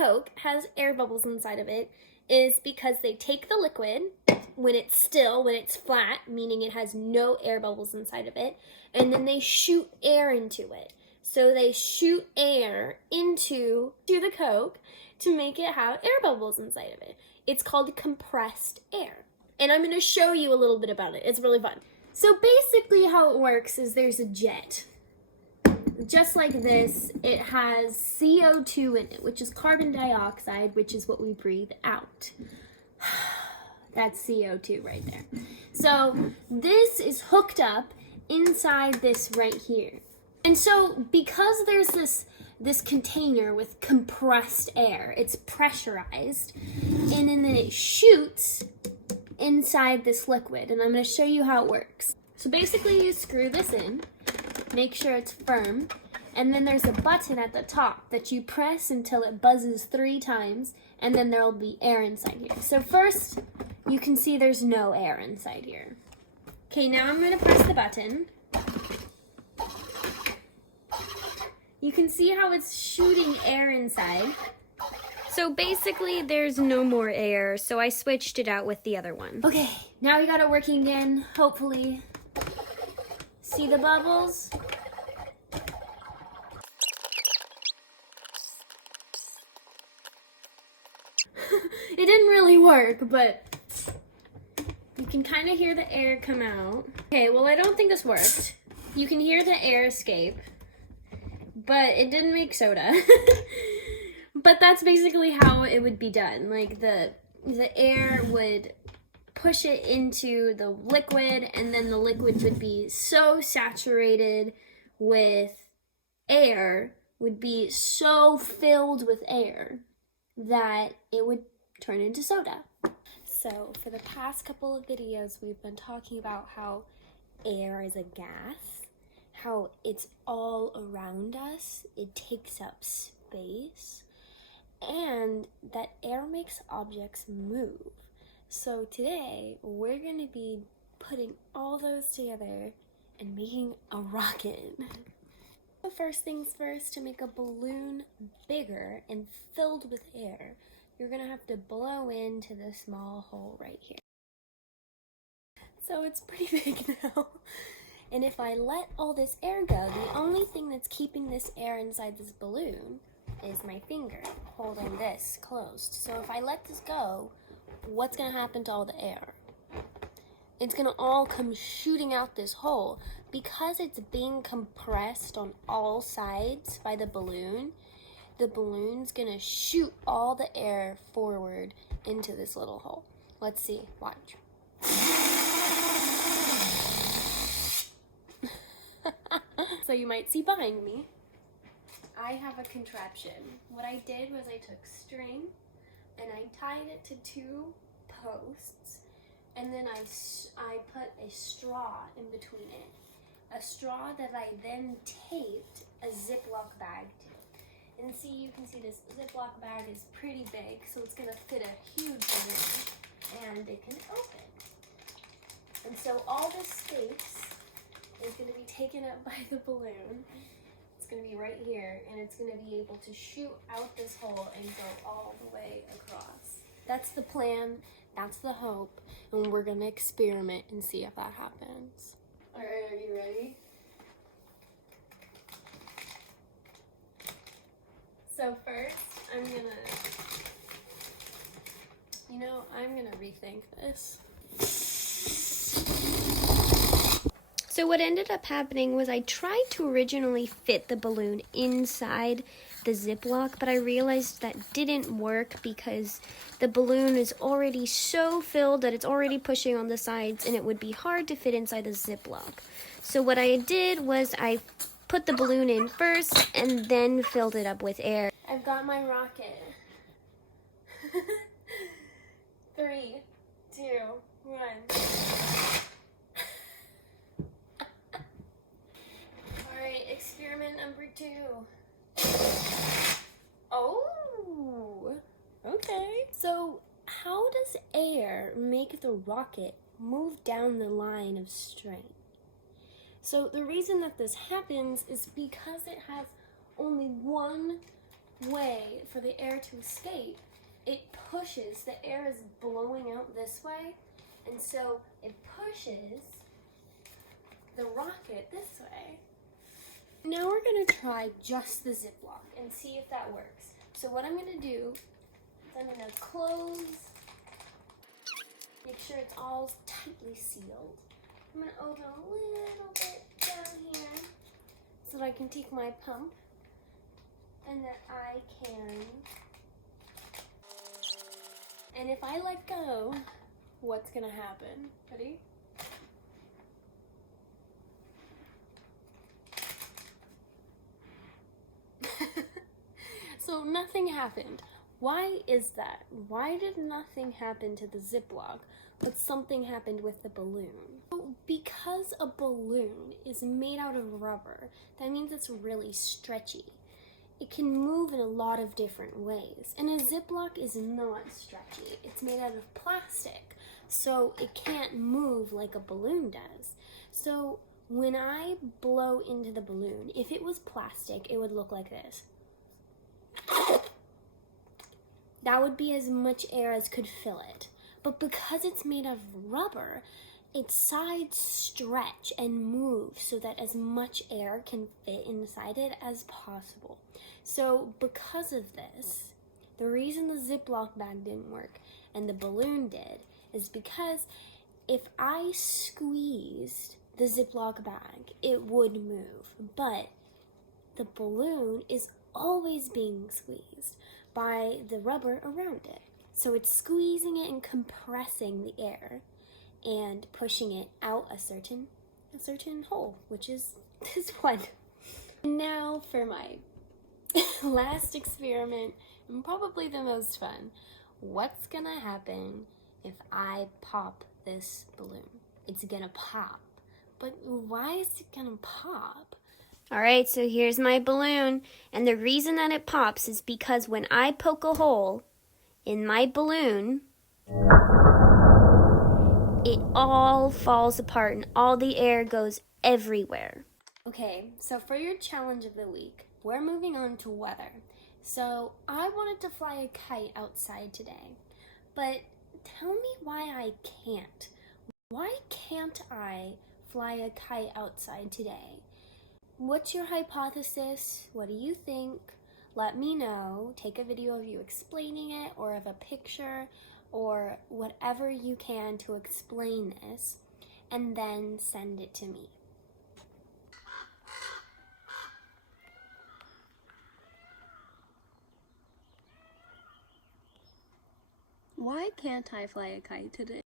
Coke has air bubbles inside of it is because they take the liquid when it's still, when it's flat, meaning it has no air bubbles inside of it, and then they shoot air into it. So they shoot air into the Coke to make it have air bubbles inside of it. It's called compressed air. And I'm going to show you a little bit about it. It's really fun. So basically how it works is there's a jet. Just like this, it has CO2 in it, which is carbon dioxide, which is what we breathe out. That's CO2 right there. So this is hooked up inside this right here. And so because there's this container with compressed air, it's pressurized, and then it shoots inside this liquid. And I'm going to show you how it works. So basically you screw this in, make sure it's firm, and then there's a button at the top that you press until it buzzes 3 times, and then there'll be air inside here. So first, you can see there's no air inside here. Okay, now I'm going to press the button. You can see how it's shooting air inside. So basically, there's no more air, so I switched it out with the other one. Okay, now we got it working again, hopefully. See the bubbles? It didn't really work, but you can kind of hear the air come out. Okay, well, I don't think this worked. You can hear the air escape, but it didn't make soda. But that's basically how it would be done. Like the air would push it into the liquid, and then the liquid would be so saturated with air, would be so filled with air that it would turn into soda. So for the past couple of videos, we've been talking about how air is a gas, how it's all around us, it takes up space, and that air makes objects move. So today, we're going to be putting all those together and making a rocket. So first things first, to make a balloon bigger and filled with air, you're going to have to blow into this small hole right here. So it's pretty big now. And if I let all this air go, the only thing that's keeping this air inside this balloon is my finger holding this closed. So if I let this go, what's going to happen to all the air? It's going to all come shooting out this hole. Because it's being compressed on all sides by the balloon's going to shoot all the air forward into this little hole. Let's see. Watch. So you might see behind me, I have a contraption. What I did was I took string and I tied it to 2 posts, and then I put a straw in between it. A straw that I then taped a Ziploc bag to. And see, you can see this Ziploc bag is pretty big, so it's gonna fit a huge balloon, and it can open. And so all this space is gonna be taken up by the balloon. It's gonna be right here, and it's gonna be able to shoot out this hole and go all the way across. That's the plan, that's the hope, and we're gonna experiment and see if that happens. All right, are you ready? So first, I'm gonna rethink this. So what ended up happening was I tried to originally fit the balloon inside the Ziploc, but I realized that didn't work because the balloon is already so filled that it's already pushing on the sides, and it would be hard to fit inside the Ziploc. So what I did was I put the balloon in first and then filled it up with air. I've got my rocket. 3, 2, 1. Alright, experiment number 2. Oh, okay. So how does air make the rocket move down the line of string? So the reason that this happens is because it has only one way for the air to escape, it pushes, the air is blowing out this way, and so it pushes the rocket this way. Now we're gonna try just the Ziploc and see if that works. So what I'm gonna do is I'm gonna close, make sure it's all tightly sealed. I'm gonna open a little bit down here so that I can take my pump and that I can, and if I let go, what's gonna happen? Ready? So nothing happened. Why is that? Why did nothing happen to the Ziploc, but something happened with the balloon? Well, because a balloon is made out of rubber, that means it's really stretchy. It can move in a lot of different ways. And a Ziploc is not stretchy. It's made out of plastic, so it can't move like a balloon does. So when I blow into the balloon, if it was plastic, it would look like this. That would be as much air as could fill it. But because it's made of rubber, its sides stretch and move so that as much air can fit inside it as possible. So because of this, the reason the Ziploc bag didn't work and the balloon did is because if I squeezed the Ziploc bag, it would move. But the balloon is always being squeezed by the rubber around it. So it's squeezing it and compressing the air and pushing it out a certain hole, which is this one. Now for my last experiment, and probably the most fun. What's gonna happen if I pop this balloon? It's gonna pop. But why is it gonna pop? Alright, so here's my balloon, and the reason that it pops is because when I poke a hole in my balloon, it all falls apart and all the air goes everywhere. Okay, so for your challenge of the week, we're moving on to weather. So I wanted to fly a kite outside today, but tell me why I can't. Why can't I fly a kite outside today? What's your hypothesis? What do you think? Let me know. Take a video of you explaining it or of a picture or whatever you can to explain this, and then send it to me. Why can't I fly a kite today?